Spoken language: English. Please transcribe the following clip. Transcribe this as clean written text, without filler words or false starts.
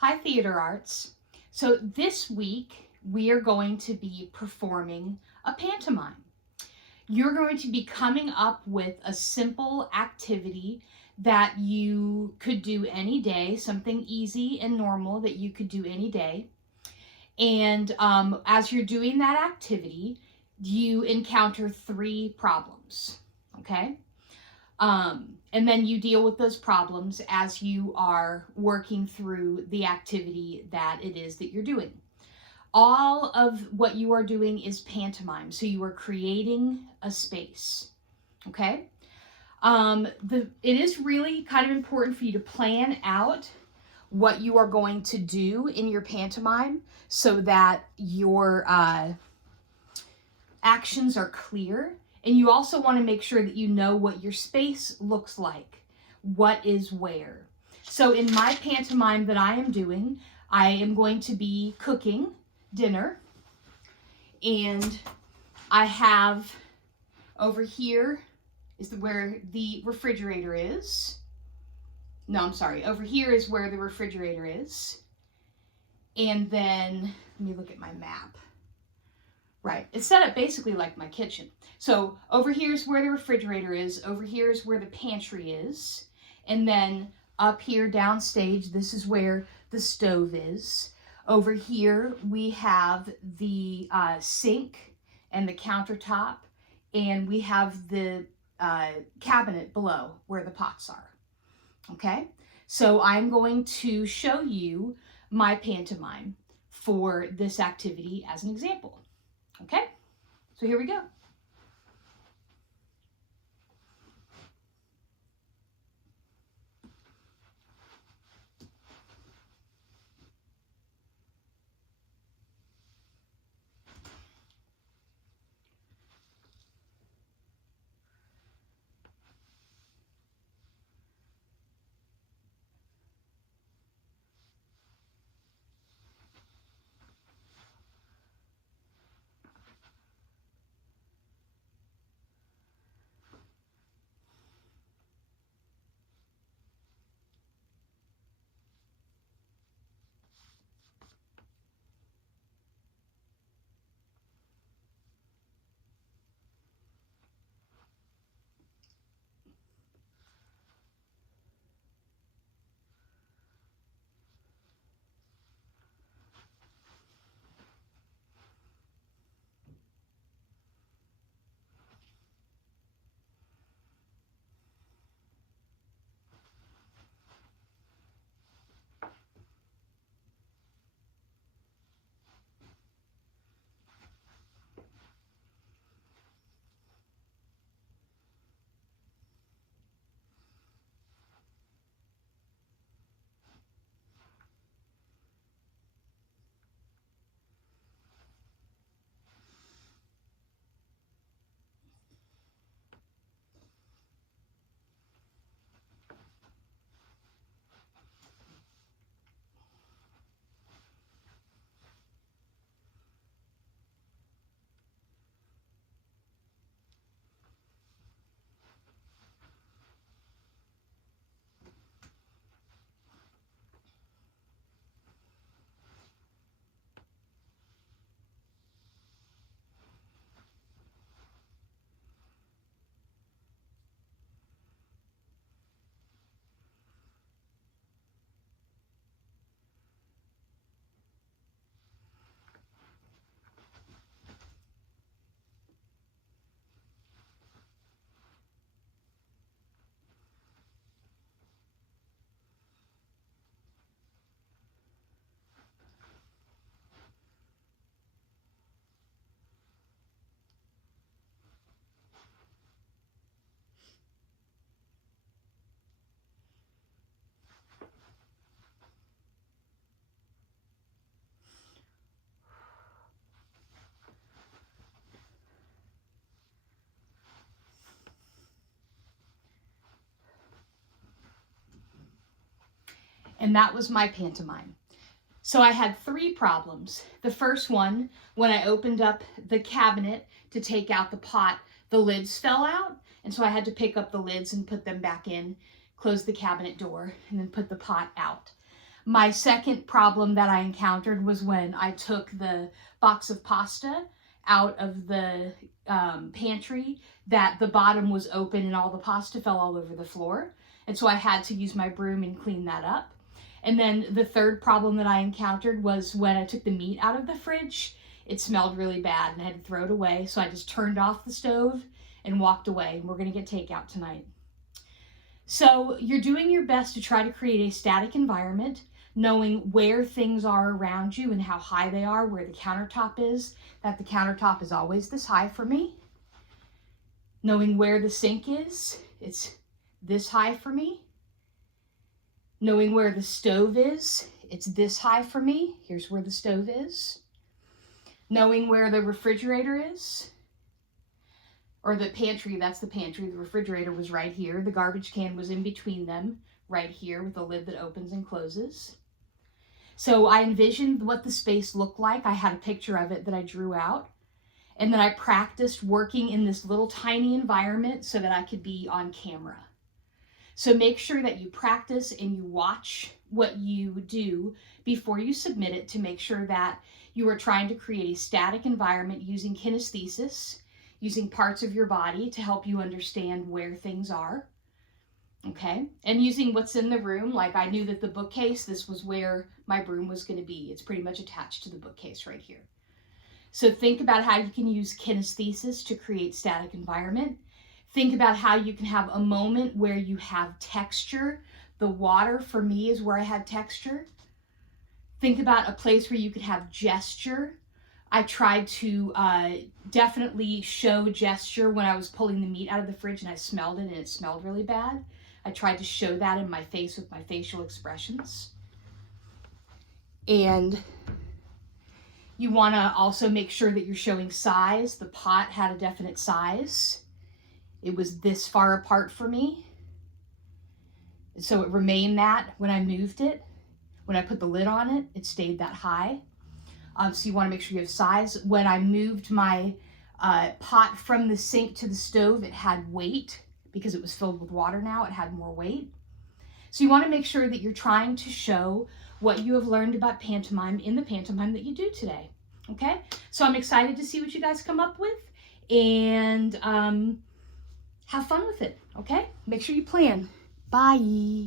Hi, Theater Arts. So this week we are going to be performing a pantomime. You're going to be coming up with a simple activity that you could do any day, something easy and normal that you could do any day. And as you're doing that activity, you encounter 3 problems, okay? And then you deal with those problems as you are working through the activity that it is that you're doing. All of what you are doing is pantomime, so you are creating a space, okay? It is really kind of important for you to plan out what you are going to do in your pantomime so that your actions are clear. And you also want to make sure that you know what your space looks like, what is where. So in my pantomime that I am doing, I am going to be cooking dinner, and I have over here is where the refrigerator is. No, I'm sorry. Over here is where the refrigerator is. And then, let me look at my map. Right, it's set up basically like my kitchen. So over here is where the refrigerator is, over here is where the pantry is, and then up here downstage, this is where the stove is. Over here we have the sink and the countertop, and we have the cabinet below where the pots are. Okay, so I'm going to show you my pantomime for this activity as an example. Okay, so here we go. And that was my pantomime. So I had 3 problems. The first one, when I opened up the cabinet to take out the pot, the lids fell out, and so I had to pick up the lids and put them back in, close the cabinet door, and then put the pot out. My second problem that I encountered was when I took the box of pasta out of the pantry, that the bottom was open and all the pasta fell all over the floor. And so I had to use my broom and clean that up. And then the third problem that I encountered was when I took the meat out of the fridge. It smelled really bad and I had to throw it away. So I just turned off the stove and walked away. We're going to get takeout tonight. So you're doing your best to try to create a static environment, knowing where things are around you and how high they are, where the countertop is, that the countertop is always this high for me. Knowing where the sink is, it's this high for me. Knowing where the stove is, it's this high for me. Here's where the stove is. Knowing where the refrigerator is, or the pantry, that's the pantry. The refrigerator was right here. The garbage can was in between them, right here with a lid that opens and closes. So I envisioned what the space looked like. I had a picture of it that I drew out. And then I practiced working in this little tiny environment so that I could be on camera. So make sure that you practice and you watch what you do before you submit it to make sure that you are trying to create a static environment using kinesthesis, using parts of your body to help you understand where things are. Okay, and using what's in the room. Like I knew that the bookcase, this was where my broom was going to be. It's pretty much attached to the bookcase right here. So think about how you can use kinesthesis to create static environment. Think about how you can have a moment where you have texture. The water for me is where I had texture. Think about a place where you could have gesture. I tried to definitely show gesture when I was pulling the meat out of the fridge and I smelled it and it smelled really bad. I tried to show that in my face with my facial expressions. And you want to also make sure that you're showing size. The pot had a definite size. It was this far apart for me. So it remained that when I moved it. When I put the lid on it, it stayed that high. So you want to make sure you have size. When I moved my pot from the sink to the stove, it had weight because it was filled with water now. It had more weight. So you want to make sure that you're trying to show what you have learned about pantomime in the pantomime that you do today. Okay? So I'm excited to see what you guys come up with and have fun with it. Okay? Make sure you plan. Bye.